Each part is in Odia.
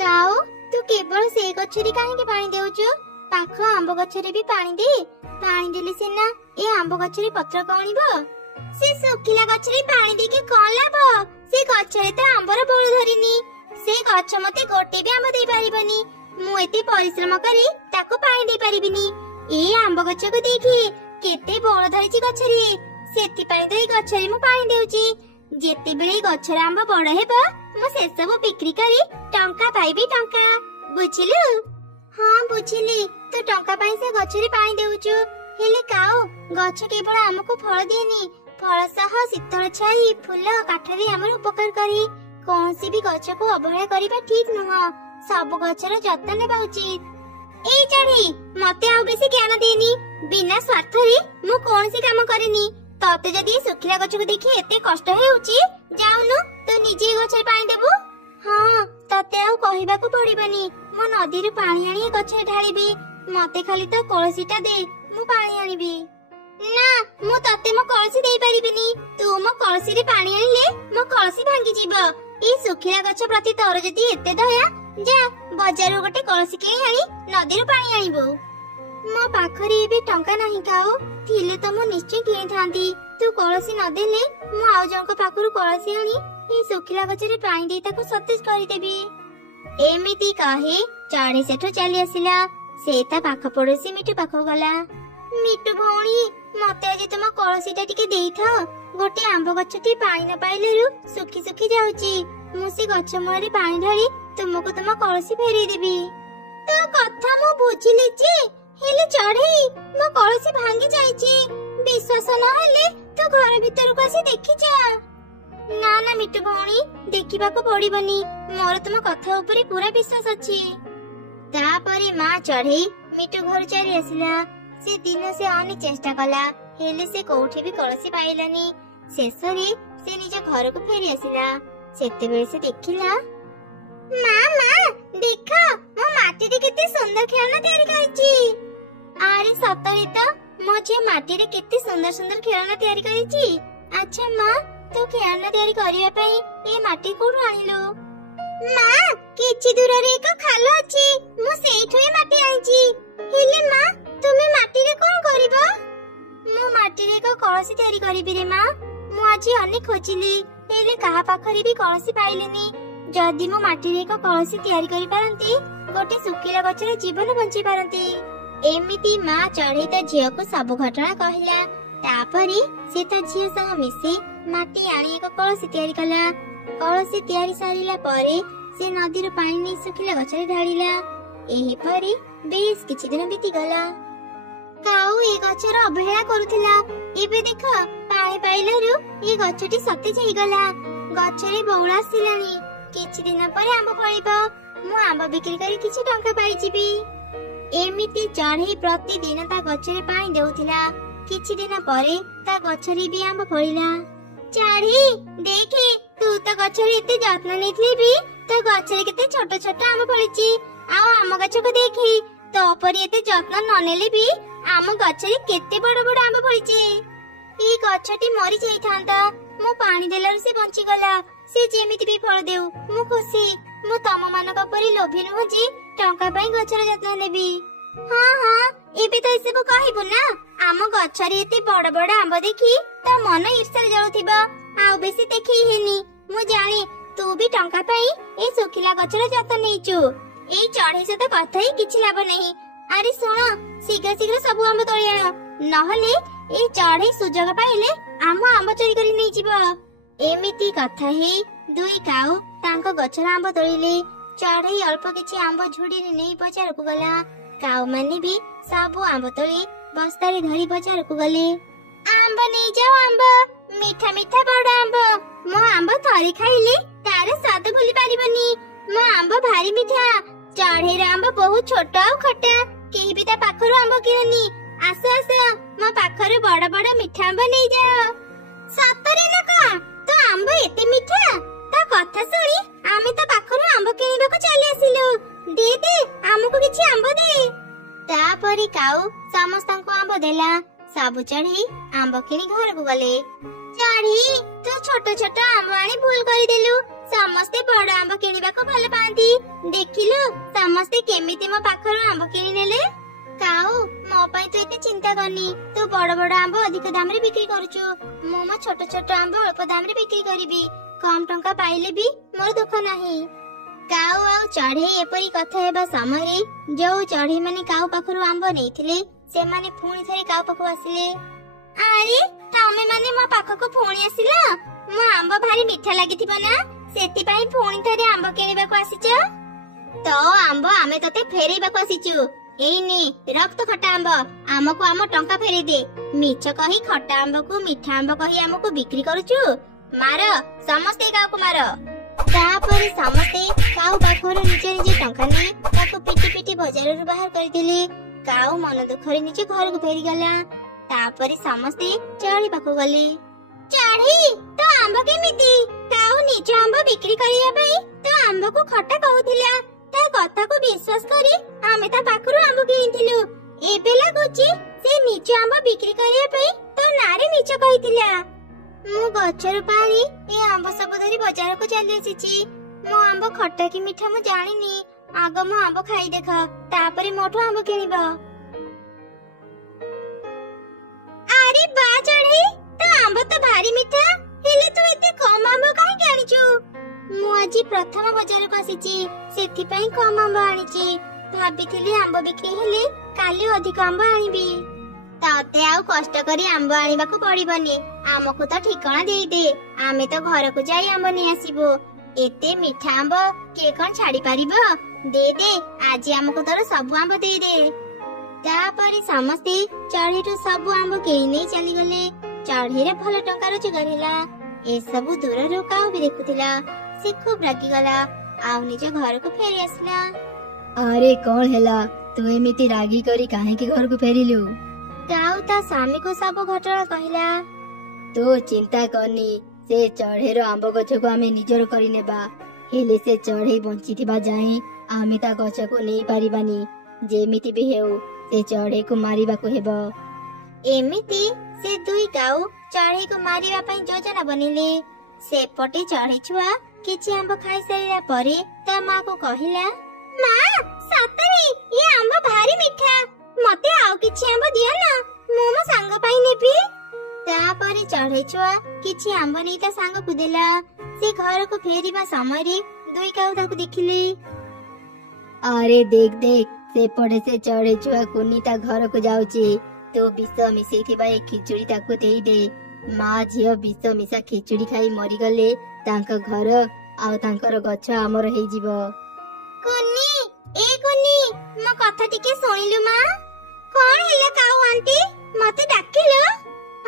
କାଉ ତୁ କେବଳ ସେଇ ଗଛରେ କାହିଁକି ପାଣି ଦେଉଛୁ? ପାଖ ଆମ୍ବ ଗଛରେ ବି ପାଣି ଦେ। ପାଣି ଦେଲେ ସିନା ଏ ଆମ୍ବ ଗଛରେ ପତ୍ର କଅଁଳିବ। ସେ ଶୁଖିଲା ଗଛରେ ପାଣି ଦେଇକି କଣ ଲାଭ? ସେ ଗଛରେ ତ ଆମ୍ବର ବଳ ଧରିନି। ସେ ଗଛ ମତେ ଗୋଟେ ବି ଆମ୍ବ ଦେଇପାରିବନି। ମୁଁ ଏତେ ପରିଶ୍ରମ କରି ତାକୁ ପାଣି ଦେଇପାରିବିନି। ଏ ଆମ୍ବ ଗଛକୁ ଦେଖି କେତେ ବଳ ଧରିଛି ଗଛରେ। ସେଥିପାଇଁ ତ ଏଇ ଗଛରେ ମୁଁ ପାଣି ଦେଉଛି। ଯେତେବେଳେ ଏଇ ଗଛର ଆମ୍ବ ବଡ ହେବ ମୁଁ ସେସବୁ ବିକ୍ରି କରି ଟଙ୍କା ପାଇବି, ଟଙ୍କା। ବୁଝିଲୁ? ହଁ ବୁଝିଲି। ତୁ ଟଙ୍କା ପାଇଁ ସେ ଗଛରେ ପାଣି ଦେଉଛୁ। ହେଲେ କାଉ, ଗଛ କେବଳ ଆମକୁ ଫଳ ଦିଏନି, ଫଳ ସହ ଶୀତଳ ଛାଇ, ଫୁଲ, କାଠରେ ଆମର ଉପକାର କରେ। କୌଣସି ବି ଗଛକୁ ଅବହେଳା କରିବା ଠିକ ନୁହଁ। ସବୁ ଗଛର ଯତ୍ନ ନେବା ଉଚିତ। ଏଇ ଚଢ଼େଇ, ମତେ ଆଉ ବେଶୀ ଜ୍ଞାନ ଦେଇନି। ବିନା ସ୍ୱାର୍ଥରେ ମୁଁ କୌଣସି କାମ କରେନି। ତତେ ଯଦି ଶୁଖିଲା ଗଛକୁ ଦେଖି ଏତେ କଷ୍ଟ ହେଉଛି, ଯାଉନୁ ତୁ ନିଜେ ଗଛରେ ପାଣି ଦେବୁ। ହଁ, ତତେ ଆଉ କହିବାକୁ ପଡିବନି। ମୁଁ ନଦୀରୁ ପାଣି ଆଣି ଗଛରେ ଢାଳିବି। ମତେ ଖାଲି ତ କଳସୀଟା ଦେ, ମୁଁ ପାଣି ଆଣିବି। ନା, ମୁଁ ତତେ ମୋ କଳସୀ ଦେଇପାରିବିନି। ତୁ ମୋ କଳସୀରେ ପାଣି ଆଣିଲେ ମୋ କଳସୀ ଭାଙ୍ଗିଯିବ। ଏଇ ଶୁଖିଲା ଗଛ ପ୍ରତି ତୋର ଯଦି ଏତେ ଦୟା, ଯା ବଜାରରୁ ଗୋଟେ କଳସୀ କିଣି ଆଣି ନଦୀରୁ ପାଣି ଆଣିବୁ। ମୋ ପାଖରେ ଏବେ ଟଙ୍କା ନାହିଁ କାଉ। ଥିଲେ ତ ମୁଁ ନିଶ୍ଚୟ କିଣିଥାନ୍ତି। ତୁ କଳସୀ ନଦେଲେ ମୁଁ ଆଉ ଜଣଙ୍କ ପାଖରୁ କଳସୀ ଆଣି ଏଇ ଶୁଖିଲା ଗଛରେ ପାଣି ଦେଇ ତାକୁ ସତେଜ କରିଦେବି। ଏମିତି କହି ଚଢ଼େଇ ସେଠୁ ଚାଲି ଆସିଲା। ସେ ତା ପାଖ ପଡୋଶୀ ମିଟୁ ପାଖକୁ ଗଲା। ମିଟୁ ଭଉଣୀ, ମତେ ଆଜି ତୁମ କଳସୀଟା ଟିକେ ଦେଇଥାଅ। ଗୋଟେ ଆମ୍ବ ଗଛଟି ପାଣି ନ ପାଇଲାରୁ ଶୁଖି ଶୁଖି ଯାଉଛି। ମୁଁ ସେ ଗଛ ମୂଳରେ ପାଣି ଢାଳି ତୁମକୁ ତୁମ କଳସୀ ଫେରେଇ ଦେବି। ତୋ କଥା ମୁଁ ବୁଝିଲି ଯେ, ହେଲେ ଚଢ଼େଇ, ମୋ କଳସୀ ଭାଙ୍ଗି ଯାଇଛି। ବିଶ୍ୱାସ ନହେଲେ ତୁ ଘର ଭିତରକୁ ଆସି ଦେଖି ଯା। ନା ନା ମିଟୁ ଭଉଣୀ, ଦେଖିବାକୁ ପଡିବନି। ମୋର ତୁମ କଥା ଉପରେ ପୁରା ବିଶ୍ୱାସ ଅଛି। ତାପରେ ମା ଚଢ଼େଇ ମିଟୁ ଘରୁ ଚାଲି ଆସିଲା। ସେ ଦିନ ସେ ଅନେକ ଚେଷ୍ଟା କଲା, ହେଲେ ସେ କୋଉଠି ବି କଳସୀ ପାଇଲାନି। ଶେଷରେ ସେ ନିଜ ଘରକୁ ଫେରି ଆସିଲା। ସେତେବେଳେ ସେ ଦେଖିଲା, ମା ଦେଖ, ମୋ ମାଟିରେ କେତେ ସୁନ୍ଦର ଖେଳନା ତିଆରି କରିଛି। ଆରେ ସତରେ ତ, ମୋ ଝିଅ ମାଟିରେ କେତେ ସୁନ୍ଦର ସୁନ୍ଦର ଖେଳନା ତିଆରି କରିଛି। ଆଚ୍ଛା ମା, ତୁ ଖେଳନା ତିଆରି କରିବା ପାଇଁ ଏ ମାଟି କୋଉଠୁ ଆଣିଲୁ? ମା, କିଛି ଦୂରରେ ଏକ ଖାଲ ଅଛି, ମୁଁ ସେଇଠୁ ଏ ମାଟି ଆଣିଛି। ହେଲେ ମା, ତୁମେ ମାଟିରେ କଣ କରିବ? ମୁଁ ମାଟିରେ ଏକ କଳସୀ ତିଆରି କରିବି ରେ ମା। ମୁଁ ଆଜି ଅନେକ ଖୋଜିଲି, ହେଲେ କାହା ପାଖରେ ବି କଳସୀ ପାଇଲିନି। ଯଦି ମୁଁ ମାଟିରେ ଏକ କଳସୀ ତିଆରି କରିପାରନ୍ତି, ଗୋଟେ ଶୁଖିଲା ଗଛର ଜୀବନ ବଞ୍ଚେଇ ପାରନ୍ତି। ଏମିତି ମା ଚଢ଼େଇ ତା ଝିଅକୁ ସବୁ ଘଟଣା କହିଲା। ତାପରେ ସେ ତା ଝିଅ ସହ ମିଶି ମାଟି ଆଣି ଏକ କଳସୀ ତିଆରି କଲା। କଳସୀ ତିଆରି ସାରିଲା ପରେ ସେ ନଦୀରୁ ପାଣି ନେଇ ଶୁଖିଲା ଗଛରେ ଢାଳିଲା। ଏହିପରି ବେଶ କିଛି ଦିନ ବିତିଗଲା। କାଉ ଏ ଗଛର ଅବହେଳା କରୁଥିଲା। ଏବେ ଦେଖ, ପାଣି ପାଇଲାରୁ ଏ ଗଛଟି ସତେଜ ହେଇଗଲା। ଗଛରେ ବଉଳ ଆସିଲାଣି। କିଛି ଦିନ ପରେ ଆମ୍ବ ଫଳିବ। ମୁଁ ଆମ୍ବ ବିକ୍ରି କରି କିଛି ଟଙ୍କା ପାଇଯିବି। ଏମିତି ଚଢ଼େଇ ପ୍ରତିଦିନ ତା ଗଛରେ ପାଣି ଦେଉଥିଲା। କିଛି ଦିନ ପରେ ତା ଗଛରେ ବି ଆମ୍ବ ଫଳିଲା। ଚଢ଼େଇ ଦେଖେ, ତୁ ତ ଗଛରେ ଏତେ ଯତ୍ନ ନେଇଥିଲେ ବି ତୋ ଗଛରେ କେତେ ଛୋଟ ଛୋଟ ଆମ୍ବ ଫଳିଛି। ଆଉ ଆମ ଗଛକୁ ଦେଖେ, ତୋ ପରି ଏତେ ଯତ୍ନ ନ ନେଲେ ବି ଆମ ଗଛରେ କେତେ ବଡ ବଡ ଆମ୍ବ ଫଳିଛି। ଏଇ ଗଛଟି ମରି ଯାଇଥାନ୍ତା, ମୁଁ ପାଣି ଦେଲାରୁ ସେ ବଞ୍ଚିଗଲା। ସେ ଯେମିତି ବି ଫଳ ଦେଉ, ମୁଁ ଖୁସି। ମୁଁ ତମ ମାନଙ୍କ ପରି ଲୋଭୀ ନୁହଁ ଯେ ଟଙ୍କା ପାଇଁ ଗଛର ଯତ୍ନ ନେବି। ହଁ, ଏବେ ତ ଏସବୁ କହିବୁ ନା। ଆମ ଗଛରେ ଏତେ ବଡ ବଡ ଆମ୍ବ ଦେଖି ତା ମନ ଈର୍ଷାରେ ଜଳୁଥିବ। ଆଉ ବେଶୀ ଦେଖେଇ ହେଇନି। ମୁଁ ଜାଣେ ତୁ ବି ଟଙ୍କା ପାଇଁ ଏଇ ଶୁଖିଲା ଗଛର ଯତ୍ନ ନେଇଛୁ। ଏଇ ଚଢ଼େଇ ସହିତ କଥା ହେଇ କିଛି ଲାଭ ନାହିଁ। ଆରେ ଶୁଣ, ଶୀଘ୍ର ଶୀଘ୍ର ସବୁ ଆମ୍ବ ତୋଳି ଆଣ, ନହେଲେ ଏଇ ଚଢ଼େଇ ସୁଯୋଗ ପାଇଲେ ଆମ ଆମ୍ବ ଚୋରି କରି ନେଇଯିବ। ଏମିତି କଥା ହେଇ ଦୁଇ କାଉ ତାଙ୍କ ଗଛର ଆମ୍ବ ତୋଳିଲେ। ଚଢ଼େଇ ଅଳ୍ପ କିଛି ଆମ୍ବ ଝୁଡିରେ ନେଇ ବଜାରକୁ ଗଲା। କାଉ ମାନେ ବି ସବୁ ଆମ୍ବ ତୋଳି ବସ୍ତାରେ ଧରି ବଜାରକୁ ଗଲେ। ଆମ୍ବ ନେଇଯାଅ, ଆମ୍ବ ମିଠା ମିଠା ବଡ ଆମ୍ବ। ମୋ ଆମ୍ବ ଥରେ ଖାଇଲେ ତାର ସ୍ୱାଦ ଭୁଲି ପାରିବନି। ମୋ ଆମ୍ବ ଭାରି ମିଠା। ଚଢ଼େଇର ଆମ୍ବ ବହୁତ ଛୋଟ ଆଉ ଖଟା। କେହି ବି ତା ପାଖରୁ ଆମ୍ବ କିଣୁନି। ଆସ ଆସ, ମୋ ପାଖରୁ ବଡ ବଡ ମିଠା ଆମ୍ବ ନେଇଯାଅ। ସତରେ ନା କଣ? ତୋ ଆମ୍ବ ଏତେ ମିଠା? ତା କଥା ଶୁଣି ଆମେ ତା ପାଖରୁ ଆମ୍ବ କିଣିବାକୁ ଚାଲି ଆସିଲୁ। ଦେ ଆମକୁ କିଛି ଆମ୍ବ ଦେ। ତାପରେ କାଉ ସମସ୍ତଙ୍କୁ ଆମ୍ବ ଦେଲା। ସବୁ ଚଢ଼େଇ ଆମ୍ବ କିଣି ଘରକୁ ଗଲେ। ଚଢ଼େଇ, ତୁ ଛୋଟ ଛୋଟ ଆମ୍ବ ଆଣି ଭୁଲ କରିଦେଲୁ। ସମସ୍ତେ ବଡ ଆମ୍ବ ସମସ୍ତେ କେମିତି ମୋ ପାଖରୁ ଆମ୍ବ କିଣି ନେଲେ? କାଉ, ମୋ ପାଇଁ ତୁ ଏତେ ଚିନ୍ତା କରନି। ତୁ ବଡ ବଡ ଆମ୍ବ ଅଧିକ ଦାମରେ ବିକ୍ରି କରୁଛୁ, ମୁଁ ମୋ ଛୋଟ ଛୋଟ ଆମ୍ବ ଅଳ୍ପ ଦାମରେ ବିକ୍ରି କରିବି। କମ ଟଙ୍କା ପାଇଲେ ବି ମୋର ଦୁଃଖ ନାହିଁ। କାଉ ଆଉ ଚଢେଇ ଏପରି କଥା ହେବା ସମୟରେ ଯୋଉ ଚଢେଇ ମାନେ କାଉ ପାଖରୁ ଆମ୍ବ ନେଇଥିଲେ ସେମାନେ ପୁଣି ଥରେ କାଉ ପାଖକୁ ଆସିଲେ। ଆରେ, ତମେ ମାନେ ମୋ ପାଖକୁ ପୁଣି ଆସିଲ? ମୋ ଆମ୍ବ ଭାରି ମିଠା ଲାଗିଥିବ ନା, ସେଥିପାଇଁ ପୁଣି ଥରେ ଆମ୍ବ କିଣିବାକୁ ଆସିଛ? ତ ଆମ୍ବ ଆମେ ତତେ ଫେରେଇବାକୁ ଆସିଛୁ। ଏଇ ନେ, ରକ୍ତ ଖଟା ଆମ୍ବ, ଆମକୁ ଆମ ଟଙ୍କା ଫେରେଇ ଦେ। ମିଛ କହି ଖଟା ଆମ୍ବକୁ ମିଠା ଆମ୍ବ କହି ଆମକୁ ବିକ୍ରି କରୁଛୁ? ମାର, ସମସ୍ତେ କାଉକୁ ମାର। ତାପରେ ସମସ୍ତେ କାଉ ପାଖରୁ ନିଜେ ନିଜେ ଟଙ୍କା ନେଇ ତାକୁ ପିଟି ପିଟି ବଜାରରୁ ବାହାର କରିଦେଲେ। କାଉ ମନ ଦୁଃଖରେ ନିଜ ଘରକୁ ଫେରିଗଲା। ତାପରେ ସମସ୍ତେ ଚଢେଇ ପାଖକୁ ଗଲେ। ଚଢେଇ, ତ ଆମ୍ବ କେମିତି? କାଉ ନିଜ ଆମ୍ବ ବିକ୍ରି କରିବା ପାଇଁ ତ ଆମ୍ବକୁ ଖଟା କହୁଥିଲା। ତା କଥାକୁ ବିଶ୍ୱାସ କରି ଆମେ ତା ପାଖରୁ ଆମ୍ବ କିଣିଥିଲୁ। ଏବେ ଲାଗୁଛି ସେ ନିଜ ଆମ୍ବ ବିକ୍ରି କରିବା ପାଇଁ ତ ନାଁରେ ମିଛ କହିଥିଲା। ମୁଁ ଗଛରୁ ପାରି ଏ ଆମ୍ବ ସବୁ ଧରି ବଜାରକୁ ଚାଲି ଆସିଛି। ମୋ ଆମ୍ବ ଖଟା କି ମିଠା ମୁଁ ଜାଣିନି। ଆଗ ମୋ ଆମ୍ବ ଖାଇ ଦେଖ, ତାପରେ ମୋଠୁ ଆମ୍ବ କିଣିବ। ଆରେ ବା ଚଢେଇ, ତ ଆମ୍ବ ତ ଭାରି ମିଠା, ହେଲେ ତୁ ଏତେ କମ ଆମ୍ବ କାହିଁକି ଆଣିଛୁ? ମୁଁ ଆଜି ପ୍ରଥମ ବଜାରକୁ ଆସିଛି, ସେଥିପାଇଁ କମ ଆମ୍ବ ଆଣିଛି। ଭାବିଥିଲି ଆମ୍ବ ବିକ୍ରି ହେଲେ କାଲି ଅଧିକ ଆମ୍ବ ଆଣିବି। ତତେ ଆଉ କଷ୍ଟ କରି ଆମ୍ବ ଆଣିବାକୁ ପଡିବନି, ଆମକୁ ତ ଠିକଣା ଦେଇଦେ, ଆମେ ତ ଘରକୁ ଯାଇ ଆମ୍ବ ନେଇ ଆସିବୁ। ଏତେ ମିଠା ଆମ୍ବ କିଏ କଣ ଛାଡି ପାରିବ? ଦେ ଦେ, ଆଜି ଆମକୁ ତୋର ସବୁ ଆମ୍ବ ଦେଇଦେ। ତାପରେ ସମସ୍ତେ ଚଢେଇଠୁ ସବୁ ଆମ୍ବ କିଣି ନେଇ ଚାଲିଗଲେ। ଚଢେଇରେ ଭଲ ଟଙ୍କା ରୋଜଗାର ହେଲା। ଏସବୁ ଦୂରରୁ କାଉ ବି ଦେଖୁଥିଲା। ସେ ଖୁବ ରାଗିଗଲା ଆଉ ନିଜ ଘରକୁ ଫେରି ଆସିଲା। ଆରେ କଣ ହେଲା, ତୁ ଏମିତି ରାଗି କରି କାହିଁକି ଘରକୁ ଫେରିଲୁ? କାଉ ତା ସ୍ୱାମୀକୁ ସବୁ ଘଟଣା କହିଲା। ତୁ ଚିନ୍ତା କରନି, ସେ ଚଢେଇର ଆମ୍ବ ଗଛକୁ ଆମେ ନିଜର କରିନେବା। ହେଲେ ସେ ଚଢେଇ ବଞ୍ଚିଥିବା ଯାଏଁ ଆମେ ତା ଗଛକୁ ନେଇ ପାରିବାନି। ଯେମିତି ବି ହେଉ ସେ ଚଢେଇକୁ ମାରିବାକୁ ହେବ। ଏମିତି ସେ ଦୁଇ କାଉ ଚଢେଇକୁ ମାରିବା ପାଇଁ ଯୋଜନା ବନେଇଲେ। ସେପଟେ ଚଢେଇ ଛୁଆ କିଛି ଆମ୍ବ ଖାଇସାରିଲା ପରେ ତା ମାକୁ କହିଲା, ମା, ସତରେ ଏ ଆମ୍ବ ଭାରି ମିଠା, ମତେ ଆଉ କିଛି ଆମ୍ବ ଦିଅ ନା, ମୁଁ ମୋ ସାଙ୍ଗ ପାଇଁ ନେବି। ତାପରେ ଚଢେଇ ଛୁଆ କିଛି ଆମ୍ବ ନେଇ ତା ସାଙ୍ଗକୁ ଦେଲା। ସେ ଘରକୁ ଫେରିବା ସମୟରେ ଦୁଇ କାଉ ତାକୁ ଦେଖିଲେ। ଆରେ ଦେଖ ଦେଖ, ସେପଟେ ସେ ଚଢେଇ ଛୁଆ କୁନି ତା ଘରକୁ ଯାଉଛି। ତୁ ବିଷ ମିଶେଇଥିବା ଏ ଖିଚୁଡି ତାକୁ ଦେଇଦେ। ମା ଝିଅ ବିଷ ମିଶା ଖିଚୁଡି ଖାଇ ମରିଗଲେ ତାଙ୍କ ଘର ଆଉ ତାଙ୍କର ଗଛ ଆମର ହେଇଯିବ। କୁନି, ଏ କୁନି, ମୋ କଥା ଟିକେ ଶୁଣିଲୁ ମା? କଣ ହେଲା କାଉ ଆଣ୍ଟି, ମତେ ଡାକିଲ?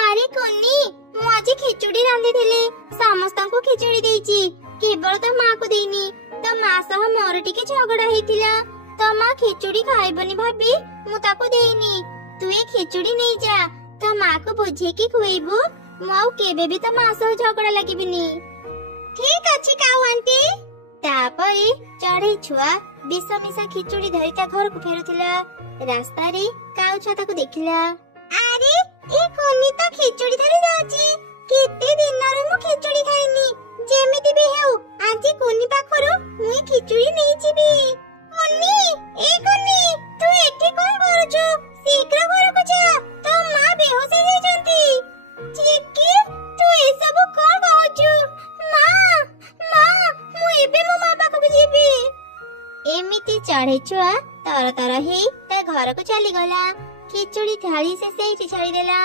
ଆରେ କୁନି, ମୁଁ ଆଜି ଖିଚୁଡି ରାନ୍ଧିଥିଲି, ସମସ୍ତଙ୍କୁ ଖିଚୁଡି ଦେଇଛି, କେବଳ ତୋ ମାକୁ ଦେଇନି। ତୋ ମା ସହ ମୋର ଟିକେ ଝଗଡା ହେଇଥିଲା, ତୋ ମା ଖିଚୁଡି ଖାଇବନି ଭାବି ମୁଁ ତାକୁ ଦେଇନି। ତୁ ଏ ଖିଚୁଡି ନେଇଯା, ତୋ ମାକୁ ବୁଝେଇକି ଖୁଏଇବୁ, ମୁଁ ଆଉ କେବେ ବି ତୋ ମା ସହ ଝଗଡା ଲାଗିବିନି। ଠିକ ଅଛି କାଉ ଆଣ୍ଟି। ତାପରେ ଚଢେଇ ଛୁଆ ବିଷ ମିଶା ଖିଚୁଡି ଧରି ତା ଘରକୁ ଫେରୁଥିଲା। ରାସ୍ତାରେ କାଉ ଛୁଆ ତାକୁ ଦେଖିଲା। ଆରେ ଏ କୁନି ତ ଖିଚୁଡି ଧରି ଯାଉଛି, କେତେ ଦିନରୁ ମୁଁ ଖିଚୁଡି ଖାଇନି, ଯେମିତି ବି ହେଉ ଆଜି କୁନି ପାଖରୁ ମୁଁ ଖିଚୁଡି ନେଇଯିବି। କୁନି, ଏ କୁନି, ତୁ ଏଠି କଣ କରୁଛୁ? ଶୀଘ୍ର ଘରକୁ ଯା, ତୋ ମା ବେହୋସ ହେଇଯାଇଛନ୍ତି। ଚିକି, ତୁ ଏସବୁ କଣ କହୁଛୁ? ମା, ମା, ମୁଁ ଏବେ ମୋ ମା ପାଖକୁ ଯିବି। ଏମିତି ଚଢେଇ ଛୁଆ ତର ତର ହେଇ ତା ଘରକୁ ଚାଲିଗଲା। ଖିଚୁଡି ଥାଳି ସେ ସେଇଠି ଛାଡିଦେଲା।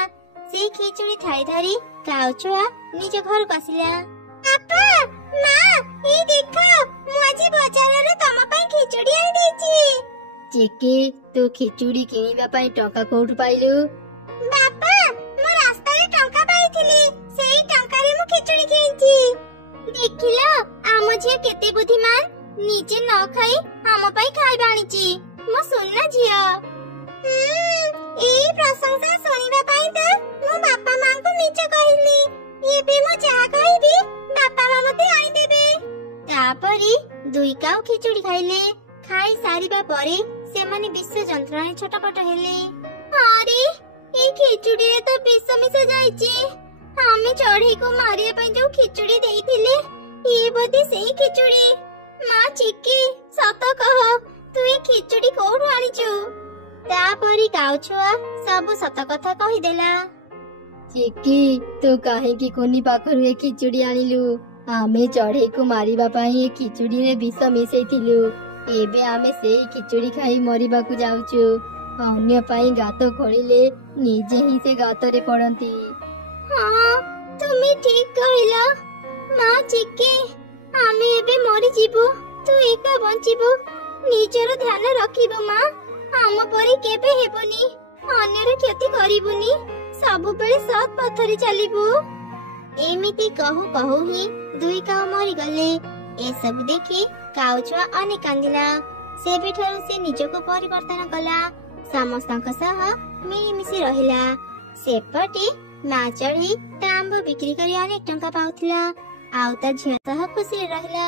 ସେଇ ଖିଚୁଡି ଥାଳି ଧରି କାଉ ଛୁଆ ନିଜ ଘରକୁ ଆସିଲା। ବାପା, ମା, ଏଇ ଦେଖ, ମୁଁ ଆଜି ବଜାରରୁ ତମ ପାଇଁ ଖିଚୁଡି ଆଣିଦେଇଛି। ଚିକି, ତୁ ଖିଚୁଡି କିଣିବା ପାଇଁ ଟଙ୍କା କୋଉଠୁ ପାଇଲୁ? ବାପା, ମୁଁ ରାସ୍ତାରେ ଟଙ୍କା ପାଇଥିଲି, ସେଇ ଟଙ୍କାରେ ମୁଁ ଖିଚୁଡି କିଣିଛି। ଦେଖିଲ, ଆମ ଝିଅ କେତେ ବୁଦ୍ଧିମାନ, ନିଜେ ନ ଖାଇ ଆମ ପାଇଁ ଖାଇବା ଆଣିଛି, ମୋ ସୁନା ଝିଅ। ଏଇ ପ୍ରଶଂସା ଶୁଣିବା ପାଇଁ ତ ମୁଁ ବାପା ମାଙ୍କୁ ମିଛ କହିଲି। ଏବେ ମୁଁ ଯାହା କହିବି ବାପା ମା ମତେ ଆଣିଦେବେ। ତାପରେ ଦୁଇ କାଉ ଖିଚୁଡି ଖାଇଲେ। ଖାଇ ସାରିବା ପରେ ସେମାନେ ବିଷ ଯନ୍ତ୍ରଣାରେ ଛଟପଟ ହେଲେ। ଆରେ, ଏଇ ଖିଚୁଡିରେ ତ ବିଷ ମିଶା ଯାଇଛି। ଆମେ ଚଢେଇକୁ ମାରିବା ପାଇଁ ଯୋଉ ଖିଚୁଡି ଦେଇଥିଲେ, ଇଏ ବୋଧେ ସେଇ ଖିଚୁଡି। ମା ଚିକି, ସତ କହ, ତୁ ତୁ ଏ ଖିଚୁଡି କୋଉଠୁ ଆଣିଛୁ? ତାପରେ କାଉ ଛୁଆ ସବୁ ସତ କଥା କହିଦେଲା। ଚିକି ତୁ କାହିଁକି କୁନି ପାଖରୁ ଏ ଖିଚୁଡି ଆଣିଲୁ? ଆମେ ଚଢେଇକୁ ମାରିବା ପାଇଁ ଏ ଖିଚୁଡିରେ ବିଷ ମିଶେଇଥିଲୁ। ଏବେ ଆମେ ସେଇ ଖିଚୁଡି ଖାଇ ମରିବାକୁ ଯାଉଛୁ। ଅନ୍ୟ ପାଇଁ ଗାତ ଖୋଳିଲେ ନିଜେ ହିଁ ସେ ଗାତରେ ପଡନ୍ତି। ହଁ ତୁମେ ଠିକ କହିଲ। ମା ଚିକି, ଆମେ ଏବେ ମରିଯିବୁ, ତୁ ଏକା ବଞ୍ଚିବୁ। ନିଜର ଧ୍ୟାନ ରଖିବୁ ମା, ଆମ ପରି କେବେ ହେବୁନି, ଅନ୍ୟର କ୍ଷତି କରିବୁନି, ସବୁବେଳେ ସତ୍ ପଥରେ ଚାଲିବୁ। ଏମିତି କହୁ କହୁ ହିଁ ଦୁଇ କାଉ ମରିଗଲେ। ଏସବୁ ଦେଖି କାଉ ଛୁଆ ଅନେକ କାନ୍ଦିଲା। ସେବେଠାରୁ ସେ ନିଜକୁ ପରିବର୍ତ୍ତନ କଲା, ସମସ୍ତଙ୍କ ସହ ମିଳିମିଶି ରହିଲା। ସେପଟେ ମା ଚଢ଼େଇ ତା ଆମ୍ବ ବିକ୍ରି କରି ଅନେକ ଟଙ୍କା ପାଉଥିଲା, ଆଉ ତା ଝିଅ ସହ ଖୁସିରେ ରହିଲା।